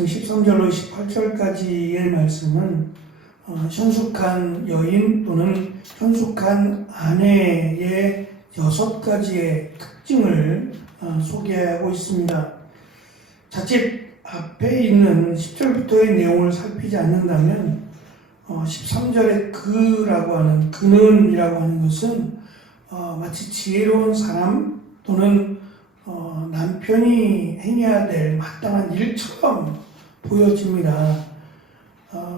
말씀 13절로 18절까지의 말씀은 현숙한 여인 또는 현숙한 아내의 6가지의 특징을 소개하고 있습니다. 자칫 앞에 있는 10절부터의 내용을 살피지 않는다면 13절의 그라고 하는 그는이라고 하는 것은 마치 지혜로운 사람 또는 남편이 행해야 될 마땅한 일처럼 보여집니다.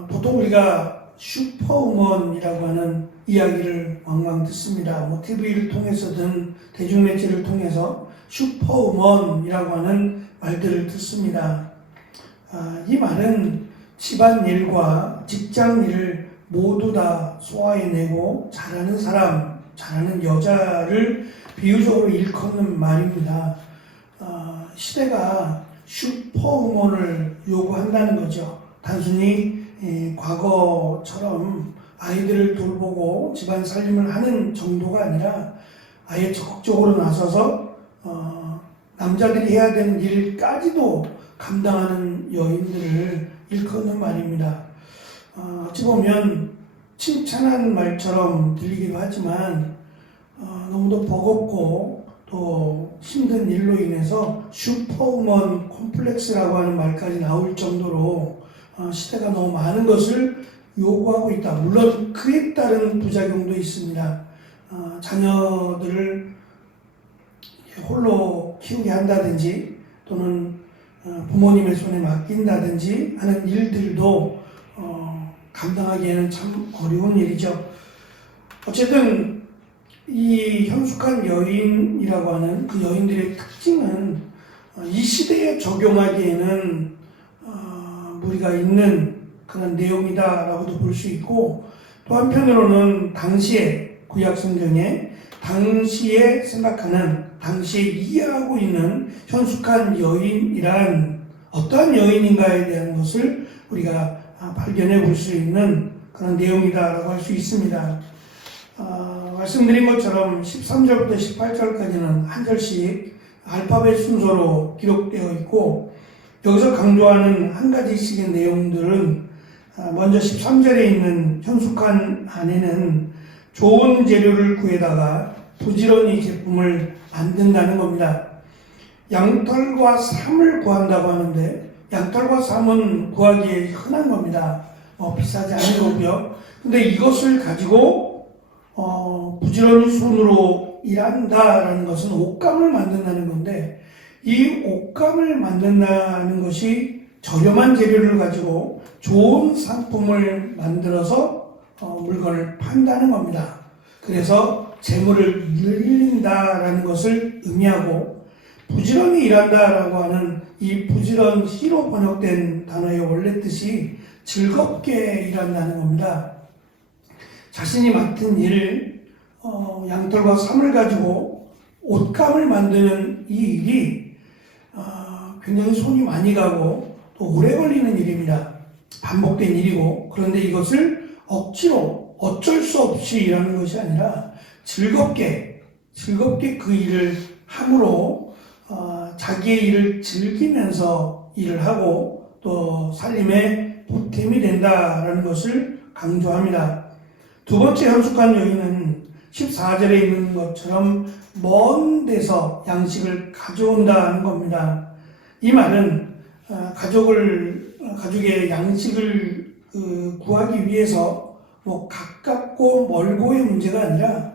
보통 우리가 슈퍼우먼이라고 하는 이야기를 왕왕 듣습니다. TV를 통해서든 대중매체를 통해서 슈퍼우먼이라고 하는 말들을 듣습니다. 이 말은 집안일과 직장일을 모두 다 소화해내고 잘하는 사람, 잘하는 여자를 비유적으로 일컫는 말입니다. 시대가 슈퍼우먼을 요구한다는 거죠. 단순히 과거처럼 아이들을 돌보고 집안 살림을 하는 정도가 아니라 아예 적극적으로 나서서 남자들이 해야 되는 일까지도 감당하는 여인들을 일컫는 말입니다. 어찌 보면 칭찬한 말처럼 들리기도 하지만 너무도 버겁고 또 힘든 일로 인해서 슈퍼우먼 콤플렉스라고 하는 말까지 나올 정도로 시대가 너무 많은 것을 요구하고 있다. 물론 그에 따른 부작용도 있습니다. 자녀들을 홀로 키우게 한다든지 또는 부모님의 손에 맡긴다든지 하는 일들도 감당하기에는 참 어려운 일이죠. 어쨌든 이 현숙한 여인이라고 하는 그 여인들의 특징은 이 시대에 적용하기에는 무리가 있는 그런 내용이다라고도 볼 수 있고, 또 한편으로는 당시에 구약 성경에 당시에 생각하는, 당시에 이해하고 있는 현숙한 여인이란 어떠한 여인인가에 대한 것을 우리가 발견해 볼 수 있는 그런 내용이다라고 할 수 있습니다. 말씀드린 것처럼 13절부터 18절까지는 한 절씩 알파벳 순서로 기록되어 있고, 여기서 강조하는 한 가지씩의 내용들은 먼저 13절에 있는 현숙한 아내는 좋은 재료를 구해다가 부지런히 제품을 만든다는 겁니다. 양털과 삼을 구한다고 하는데, 양털과 삼은 구하기에 흔한 겁니다. 비싸지 않은 거고요. 근데 이것을 가지고 부지런히 손으로 일한다라는 것은 옷감을 만든다는 건데, 이 옷감을 만든다는 것이 저렴한 재료를 가지고 좋은 상품을 만들어서 물건을 판다는 겁니다. 그래서 재물을 늘린다라는 것을 의미하고, 부지런히 일한다라고 하는 이 부지런히로 번역된 단어의 원래 뜻이 즐겁게 일한다는 겁니다. 자신이 맡은 일, 양털과 삼을 가지고 옷감을 만드는 이 일이 굉장히 손이 많이 가고 또 오래 걸리는 일입니다. 반복된 일이고, 그런데 이것을 억지로 어쩔 수 없이 일하는 것이 아니라 즐겁게 그 일을 함으로 자기의 일을 즐기면서 일을 하고 또 살림에 보탬이 된다라는 것을 강조합니다. 두 번째 현숙한 여인은 14절에 있는 것처럼 먼 데서 양식을 가져온다는 겁니다. 이 말은 가족의 양식을 구하기 위해서 가깝고 멀고의 문제가 아니라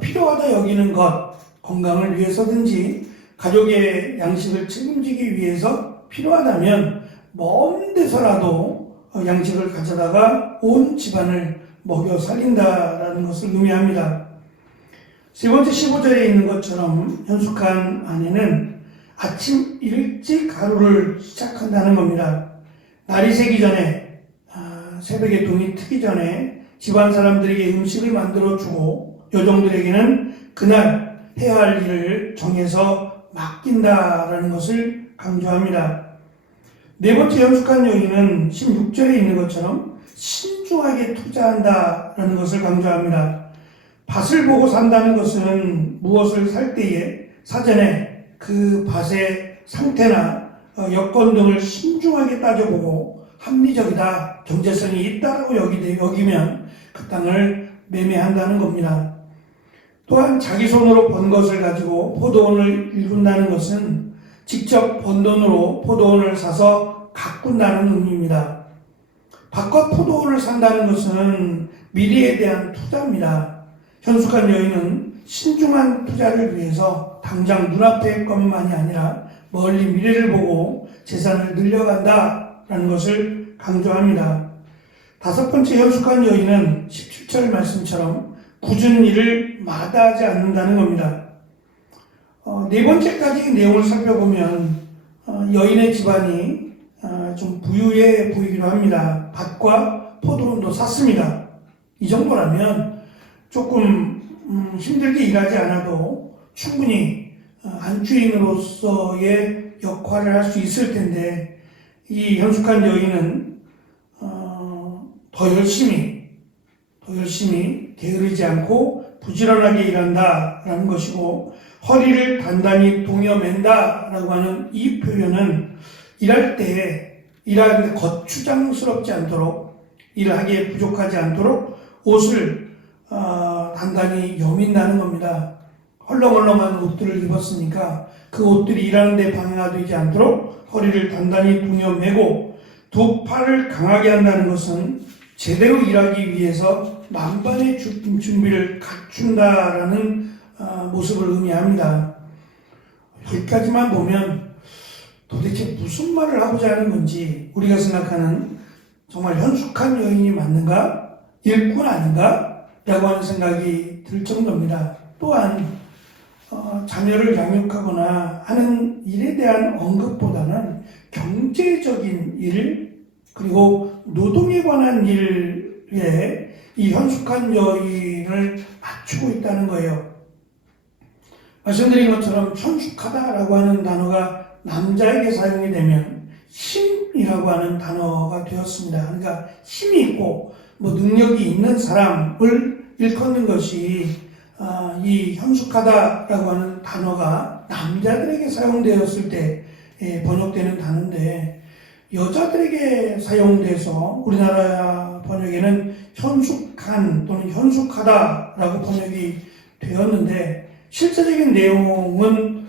필요하다 여기는 것, 건강을 위해서든지 가족의 양식을 책임지기 위해서 필요하다면 먼 데서라도 양식을 가져다가 온 집안을 먹여 살린다라는 것을 의미합니다. 세 번째 15절에 있는 것처럼 현숙한 아내는 아침 일찍 하루를 시작한다는 겁니다. 날이 새기 전에, 새벽에 동이 트기 전에 집안 사람들에게 음식을 만들어주고 여종들에게는 그날 해야 할 일을 정해서 맡긴다라는 것을 강조합니다. 네 번째 현숙한 여인은 16절에 있는 것처럼 신중하게 투자한다라는 것을 강조합니다. 밭을 보고 산다는 것은 무엇을 살 때에 사전에 그 밭의 상태나 여건 등을 신중하게 따져보고 합리적이다, 경제성이 있다라고 여기면 그 땅을 매매한다는 겁니다. 또한 자기 손으로 번 것을 가지고 포도원을 일군다는 것은 직접 번 돈으로 포도원을 사서 가꾼다는 의미입니다. 바깥 포도원을 산다는 것은 미래에 대한 투자입니다. 현숙한 여인은 신중한 투자를 위해서 당장 눈앞의 것만이 아니라 멀리 미래를 보고 재산을 늘려간다라는 것을 강조합니다. 다섯 번째 현숙한 여인은 17절 말씀처럼 굳은 일을 마다하지 않는다는 겁니다. 네 번째까지 내용을 살펴보면 여인의 집안이 좀 부유해 보이기도 합니다. 밭과 포도원도 샀습니다. 이 정도라면 조금 힘들게 일하지 않아도 충분히 안주인으로서의 역할을 할 수 있을 텐데, 이 현숙한 여인은 더 열심히 게으르지 않고 부지런하게 일한다라는 것이고, 허리를 단단히 동여맨다라고 하는 이 표현은 일할 때 일하는데 거추장스럽지 않도록, 일하기에 부족하지 않도록 옷을 단단히 여민다는 겁니다. 헐렁헐렁한 옷들을 입었으니까 그 옷들이 일하는데 방해가 되지 않도록 허리를 단단히 동여매고, 두 팔을 강하게 한다는 것은 제대로 일하기 위해서 만반의 준비를 갖춘다라는 모습을 의미합니다. 여기까지만 보면 도대체 무슨 말을 하고자 하는 건지, 우리가 생각하는 정말 현숙한 여인이 맞는가? 일꾼 아닌가? 라고 하는 생각이 들 정도입니다. 또한 자녀를 양육하거나 하는 일에 대한 언급보다는 경제적인 일, 그리고 노동에 관한 일에 이 현숙한 여인을 맞추고 있다는 거예요. 말씀드린 것처럼 현숙하다라고 하는 단어가 남자에게 사용이 되면 힘이라고 하는 단어가 되었습니다. 그러니까 힘이 있고 능력이 있는 사람을 일컫는 것이 이 현숙하다라고 하는 단어가 남자들에게 사용되었을 때 번역되는 단어인데, 여자들에게 사용돼서 우리나라 번역에는 현숙한 또는 현숙하다라고 번역이 되었는데, 실제적인 내용은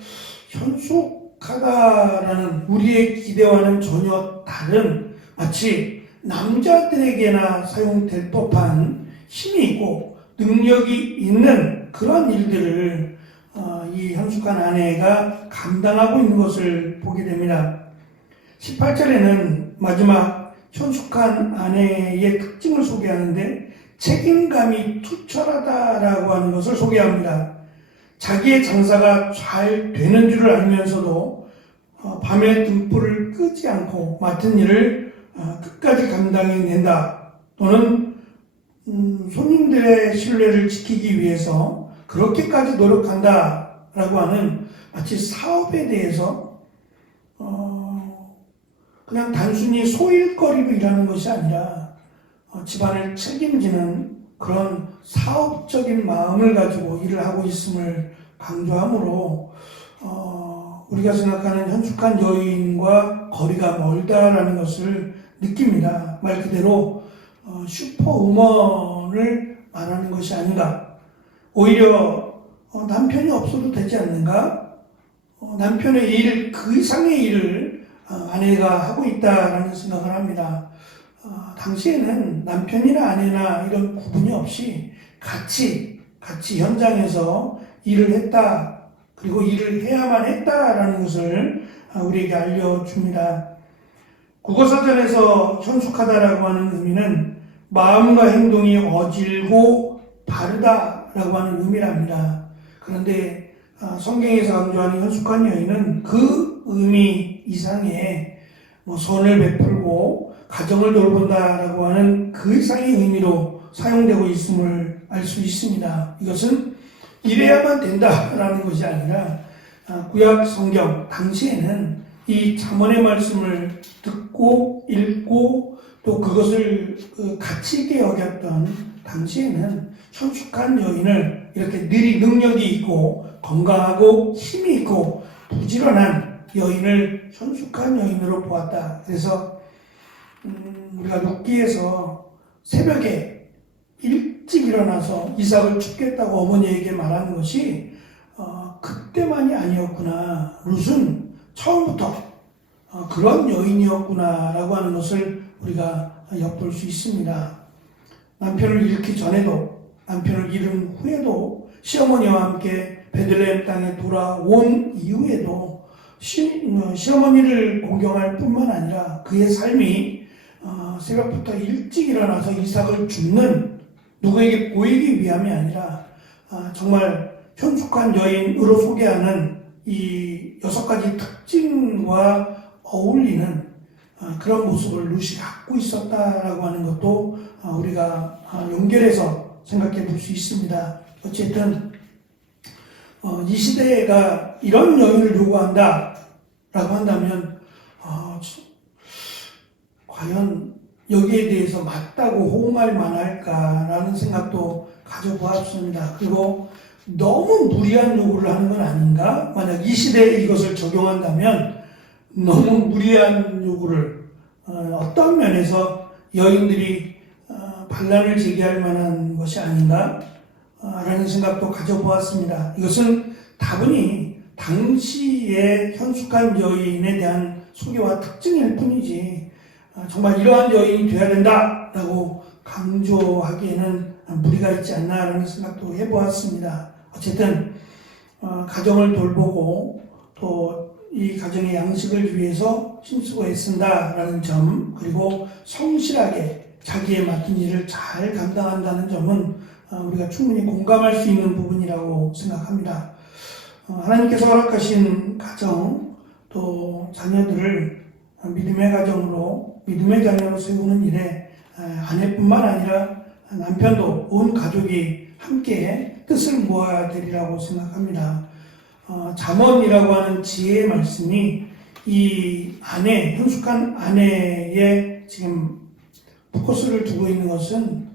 현숙하다라는 우리의 기대와는 전혀 다른, 마치 남자들에게나 사용될 법한 힘이 있고 능력이 있는 그런 일들을 이 현숙한 아내가 감당하고 있는 것을 보게 됩니다. 18절에는 마지막 현숙한 아내의 특징을 소개하는데, 책임감이 투철하다라고 하는 것을 소개합니다. 자기의 장사가 잘 되는 줄을 알면서도 밤에 등불을 끄지 않고 맡은 일을 끝까지 감당해낸다, 또는 손님들의 신뢰를 지키기 위해서 그렇게까지 노력한다라고 하는, 마치 사업에 대해서 그냥 단순히 소일거리로 일하는 것이 아니라 집안을 책임지는 그런 사업적인 마음을 가지고 일을 하고 있음을 강조하므로 우리가 생각하는 현숙한 여인과 거리가 멀다라는 것을 느낍니다. 말 그대로 슈퍼우먼을 말하는 것이 아닌가. 오히려 남편이 없어도 되지 않는가? 남편의 일, 그 이상의 일을 아내가 하고 있다라는 생각을 합니다. 당시에는 남편이나 아내나 이런 구분이 없이 같이 현장에서 일을 했다, 그리고 일을 해야만 했다라는 것을 우리에게 알려줍니다. 국어사전에서 현숙하다라고 하는 의미는 마음과 행동이 어질고 바르다라고 하는 의미랍니다. 그런데 성경에서 강조하는 현숙한 여인은 그 의미 이상의 선을 베풀고 가정을 돌본다라고 하는 그 이상의 의미로 사용되고 있음을 알 수 있습니다. 이것은 이래야만 된다라는 것이 아니라 구약 성경 당시에는 이 잠언의 말씀을 듣고 읽고 또 그것을 가치 있게 여겼던 당시에는 현숙한 여인을 이렇게 능력이 있고 건강하고 힘이 있고 부지런한 여인을 현숙한 여인으로 보았다. 그래서 우리가 룻기에서 새벽에 일찍 일어나서 이삭을 죽겠다고 어머니에게 말하는 것이 그때만이 아니었구나. 룻은 처음부터 그런 여인이었구나라고 하는 것을 우리가 엿볼 수 있습니다. 남편을 잃기 전에도 남편을 잃은 후에도 시어머니와 함께 베들레헴 땅에 돌아온 이후에도 시어머니를 공경할 뿐만 아니라 그의 삶이 새벽부터 일찍 일어나서 이삭을 줍는 누구에게 보이기 위함이 아니라 정말 현숙한 여인으로 소개하는 이 6가지 특징과 어울리는 그런 모습을 룻이 갖고 있었다라고 하는 것도 우리가 연결해서 생각해 볼 수 있습니다. 어쨌든 이 시대가 이런 여인을 요구한다 라고 한다면 과연 여기에 대해서 맞다고 호응할 만할까라는 생각도 가져보았습니다. 그리고 너무 무리한 요구를 하는 건 아닌가? 만약 이 시대에 이것을 적용한다면 너무 무리한 요구를 어떤 면에서 여인들이 반란을 제기할 만한 것이 아닌가? 라는 생각도 가져보았습니다. 이것은 다분히 당시의 현숙한 여인에 대한 소개와 특징일 뿐이지 정말 이러한 여인이 되어야 된다라고 강조하기에는 무리가 있지 않나라는 생각도 해보았습니다. 어쨌든 가정을 돌보고 또 이 가정의 양식을 위해서 힘쓰고 애쓴다라는 점, 그리고 성실하게 자기의 맡은 일을 잘 감당한다는 점은 우리가 충분히 공감할 수 있는 부분이라고 생각합니다. 하나님께서 허락하신 가정, 또 자녀들을 믿음의 가정으로, 믿음의 자녀로 세우는 일에 아내뿐만 아니라 남편도 온 가족이 함께 뜻을 모아야 되리라고 생각합니다. 잠언이라고 하는 지혜의 말씀이 이 아내, 현숙한 아내의 지금 포커스를 두고 있는 것은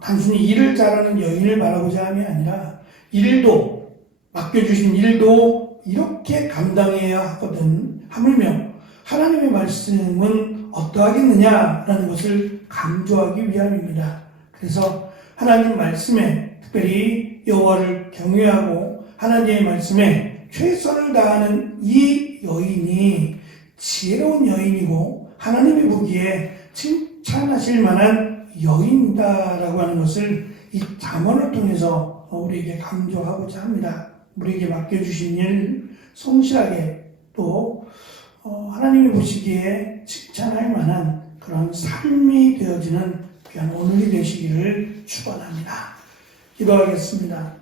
단순히 일을 잘하는 여인을 바라보자 함이 아니라 일도, 맡겨주신 일도 이렇게 감당해야 하거든. 하물며 하나님의 말씀은 어떠하겠느냐라는 것을 강조하기 위함입니다. 그래서 하나님 말씀에 특별히 여호와를 경외하고 하나님의 말씀에 최선을 다하는 이 여인이 지혜로운 여인이고 하나님이 보기에 칭찬하실 만한 여인이다라고 하는 것을 이 잠언을 통해서 우리에게 강조하고자 합니다. 우리에게 맡겨주신 일 성실하게 또 하나님이 보시기에 칭찬할 만한 그런 삶이 되어지는 귀한 오늘이 되시기를 축원합니다. 기도하겠습니다.